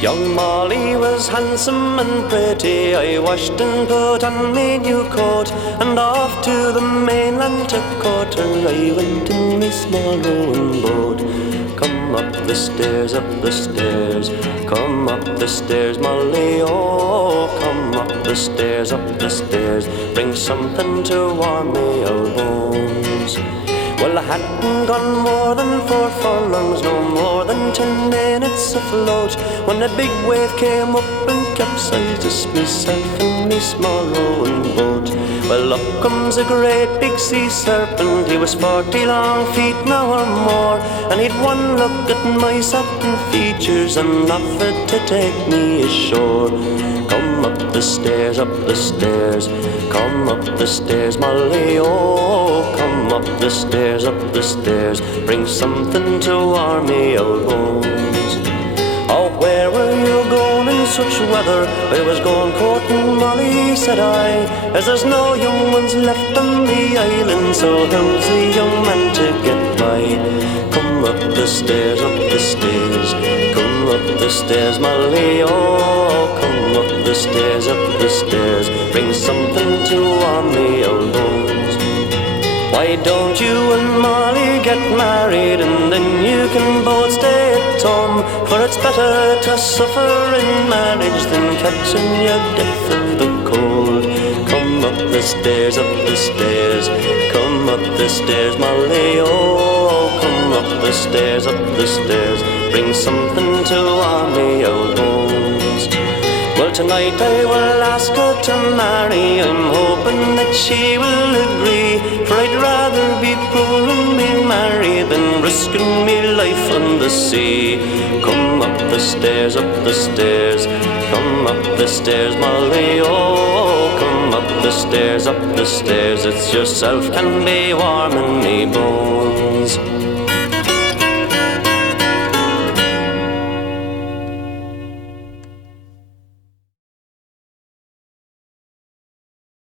Young Molly was handsome and pretty. I washed and put on me new coat, and off to the mainland to court her I went in me small rowing boat. Come up the stairs, up the stairs, come up the stairs, Molly, oh. Come up the stairs, bring something to warm me old bones. Well, I hadn't gone more than 4 furlongs, no more than 10 minutes afloat, when a big wave came up and capsized us, myself and me small rowing boat. Well, up comes a great big sea serpent. He was 40 long feet now or more, and he'd one look at my satin features and offered to take me ashore. Come up the stairs, come up the stairs, Molly, oh. Come up the stairs, bring something to warm me old bones. Oh, where were you going in such weather? I was going courting, Molly, said I, as there's no young ones left on the island, so how's the young man to get by? Come up the stairs, come up the stairs, Molly, oh. Come up the stairs, bring something to warm me old bones. Why don't you and Molly get married, and then you can both stay at home? For it's better to suffer in marriage than catching your death of the cold. Come up the stairs, come up the stairs, Molly, oh. Come up the stairs, bring something to warm me old bones. Well, tonight I will ask her to marry. I'm hoping that she will agree, for I'd rather be poor and be married than risking me life on the sea. Come up the stairs, come up the stairs, Molly, oh. Come up the stairs, it's yourself can be warming me bones.